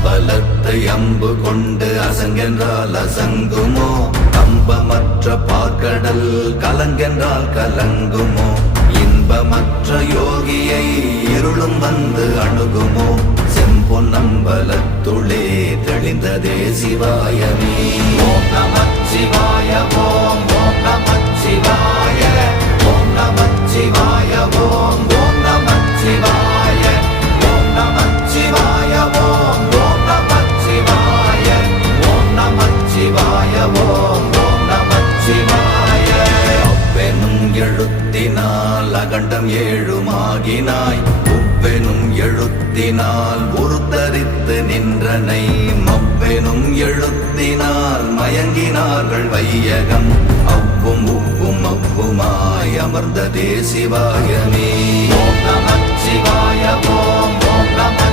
அம்பலத்தை அம்பு கொண்டு அசங்கென்றால் அசங்குமோ கம்பமற்ற பார்க்கடல் கலங்கென்றால் கலங்குமோ இன்பமற்ற யோகியை இருளும் வந்து அணுகுமோ செம்பொன்னம்பலத்துளே தெளிந்ததே சிவாயமே ஓம் நமச்சிவாய ஓம் ஓம் நமச்சிவாய ஓம் நமச்சிவாய ஓம் ஓம் நமச்சிவாய ஓம் நமச்சிவாய ஓம் ஓம் நமச்சிவாய ஓம் நமச்சிவாய ஓம் ஓம் நமச்சிவாய அப்பெனும் எழுத்தினால் அகண்டம் ஏழுமாகினாய் உப்பெனும் எழுத்தினால் உருத்தரித்து நின்றனை மப்பெனும் எழுத்தினால் மயங்கினார்கள் வையகம் அவ்வும் உப்பும் அவ்வுமாய் அமர்ந்ததே சிவாயமே ஓம் நமச்சிவாய ஓம் ஓம் நம